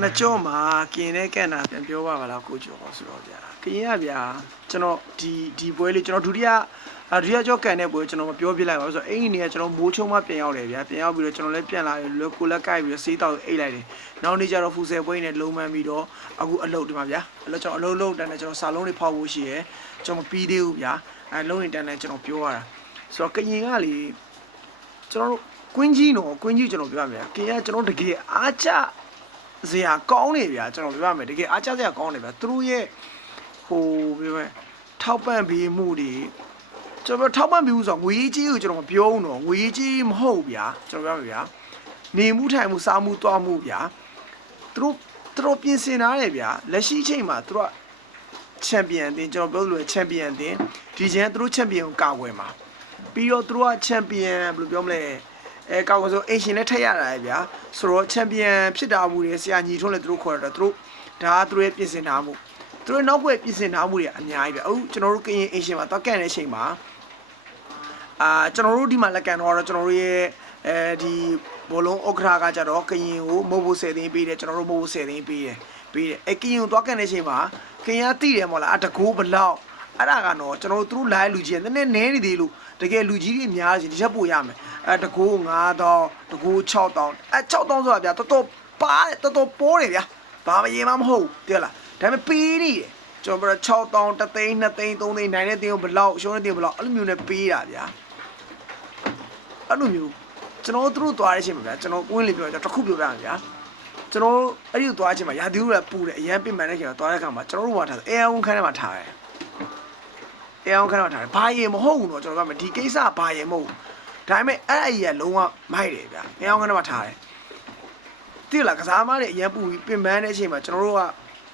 နှစ်ကျော်မှာကင်းတဲ့ကန်တာပြန်ပြောပါမလားကိုကျော်ဆိုတော့ဗျာကင်းရဗျာကျွန်တော်ဒီပွဲလေးကျွန်တော်ဒုတိယကျော်ကန်တဲ့ပွဲကျွန်တော်မပြောပြလိုက်ပါဘူးဆိုတော့အဲ့ဒီနေရာကျွန်တော်မိုးချုံမှပြန်ရောက်တယ်ဗျာပြန်ရောက်ပြီးတော့ကျွန်တော်လည်းပြန်လာပြီးလွယ်ကိုလက်ကိုက်ပြီးတော့စေးတောက်အိတ်လိုက်တယ်နောက်နေ့ကျတော့ဖူဆယ်ပွဲနဲ့လုံးမှန်းပြီးတော့အခုအလုပ်ဒီမှာဗျာအဲ့တော့ကျွန်တော်အလုပ်တန်းတယ်ကျွန်တော်စာလုံးတွေဖောက်ဖို့ရှိရယ်ကျွန်တော်မပြီးသေးဘူးဗျာအဲ့လုံးနေတန်းတယ်ကျွန်တော်ပြောရတာဆိုတော့ကရင်ကလေကျွန်တော်တို့ကွင်းကြီးနော်ကွင်းကြီးကျွန်တော်ပြောရမယ်ကရင်ကကျွန်တော်တကယ်အားကျဇရာကောင်းနေဗျာကျွန်တော်ပြောရမယ်တကယ်အားကျဇရာကောင်းနေဗျာသူတို့ရဲ့ဟိုပြောမယ်ထောက်ပံ့ပေးမှုတွေကျွန်တော်ထောက်ပံ့ပေးမှုဆိုငွေကြီးကိုကျွန်တော်မပြောဘူးနော်ငွေကြီးမဟုတ်ဗျာကျွန်တော်ပြောရမယ်ဗျာနေမှုထိုင်မှုစားမှုသွားမှုဗျာသူတို့ပြင်ဆင်ထားတယ်ဗျာလက်ရှိချိန်မှာသူတို့ချန်ပီယံအသင်းကျွန်တော်ပြောလို့ချန်ပီယံအသင်းဒီကျန်သူတို့ချန်ပီယံကိုကာကွယ်မှာပြီးတော့သူတို့ကချန်ပီယံဘယ်လိုပြောမလဲကောက်ဆိုအင်ရှင်နဲ့ထက်ရတာလေဗျာဆိုတော့ချန်ပီယံဖြစ်တာမှုတွေဆရာညီထွန်းလည်းသူတို့ခေါ်တော့သူတို့ဒါကသူတို့ရဲ့ပြင်ဆင်ထားမှုသူတို့နောက်ွယ်ပြင်ဆင်ထားမှုတွေအများကြီးပဲအခုကျွန်တော်တို့ကရင်အင်ရှင်မှာတော့ကန်တဲ့အချိန်မှာကျွန်တော်တို့ဒီမှာလက်ကန်တော့ကျွန်တော်တို့ရဲ့ဒီဘောလုံးဩခရာကကြတော့ကရင်ကိုမဟုတ်ဘူး10သိန်းပေးတယ်ကျွန်တော်တို့မဟုတ်ဘူး10သိန်းပေးတယ်ကရင်ကိုသွားကန်တဲ့အချိန်မှာကရင်ကတိတယ်မဟုတ်လားတကူဘလောက်အဲ့ဒါကတော့ကျွန်တော်တို့သူတို့လာတဲ့လူကြီးကနည်းနည်းနဲနေသေးလို့တကယ်လူကြီးတွေများရှင်ဒီချက်ပို့ရမယ်တကူ9000တကူ60006000ဆိုတာဗျာတော်တော်ပိုးတယ်ဗျာဘာမရေမမဟုတ်တကယ်လားဒါပေမဲ့ပေးနေတယ်ကျွန်တော်6000 1သိန်း2သိန်း3သိန်းနိုင်တဲ့တင်းကိုဘလောက်ရှုံးတဲ့တင်းဘလောက်အဲ့လိုမျိုးနဲ့ပေးတာဗျာအဲ့လိုမျိုးကျွန်တော်တို့သွားတဲ့အချိန်မှာဗျာကျွန်တော်ကွင်းလေးပြောကြတခုပြောပြရမယ်ဗျာကျွန်တော်အဲ့ဒီသွားတဲ့အချိန်မှာရာသီဥတုပူတယ်အရန်ပင်ပန်းတဲ့ချိန်မှာသွားတဲ့ခါမှာကျွန်တော်တို့ကထားတယ်အဲအောင်ခန်းထဲမှာထားတယ်အဲအောင်ခန်းထဲမှာထားတယ်ဘာရေမဟုတ်ဘူးတော့ကျွန်တော်ကဒီကိစ္စဘာရေမဟုတ်ဘူးဒါပေမဲ့အဲ့အကြီးကလုံးဝမိုက်တယ်ဗျာအဲအောင်ခန်းထဲမှာထားတယ်တိလားကစားမတွေအရန်ပူပြီးပင်ပန်းတဲ့အချိန်မှာကျွန်တော်တို့က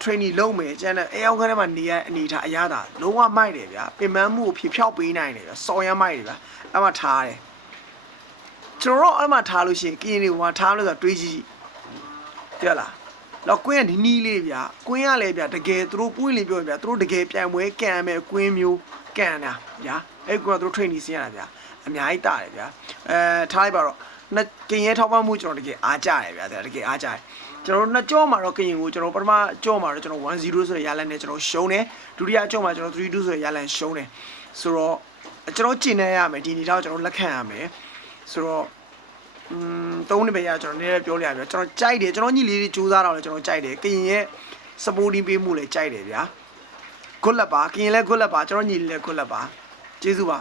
training လုပ်မယ်ကျန်တဲ့အဲအောင်ခန်းထဲမှာနေရအနေထားအရသာလုံးဝမိုက်တယ်ဗျာပင်ပန်းမှုကိုဖြေဖြောက်ပေးနိုင်တယ်ဗျာစော်ရမ်းမိုက်တယ်ဗျာအဲ့မှာထားတယ်ကျွန်တော်အဲ့မှာထားလို့ရှိရင်ကင်းလေးကထားလို့ဆိုတာတွေးကြည့်ကြလားတော့ကွင်းကဒီနီးလေးဗျာကွင်းကလည်းဗျာတကယ်သူတို့ပွင့်လေးပြောဗျာသူတို့တကယ်ပြန်ပွဲကန်မယ်ကွင်းမျိုးကန်တာဗျာအဲ့ကွင်းကသူတို့ training ဆင်းရတာဗျာအများကြီးတာတယ်ဗျာထားလိုက်ပါတော့ကင်းရဲထောက်ပံ့မှုကျွန်တော်တကယ်အားကြတယ်ဗျာတကယ်အားကြတယ်ကျွန်တော်နှစ်ကြောမှာတော့ကရင်ကိုကျွန်တော်ပထမကြောမှာတော့ကျွန်တော်1-0ဆိုတဲ့ရလန်နဲ့ကျွန်တော်ရှုံးတယ်ဒုတိယကြောမှာကျွန်တော်3-2ဆိုတဲ့ရလန်ရှုံးတယ်ဆိုတော့ကျွန်တော်ကျင့်နေရမယ်ဒီအနေထားကိုကျွန်တော်လက်ခံရမယ်ဆိုတော့3နှစ်ပဲရကျွန်တော်နည်းနည်းပြောလိုက်ရပြကျွန်တော်ကြိုက်တယ်ကျွန်တော်ညီလေးတွေစူးစမ်းတော့လဲကျွန်တော်ကြိုက်တယ်ကရင်ရဲ့ supporting ပေးမှုလည်းကြိုက်တယ်ဗျာ good luck ပါကရင်လည်း good luck ပါကျွန်တော်ညီလေးလည်း good luck ပါကျေးဇူးပါ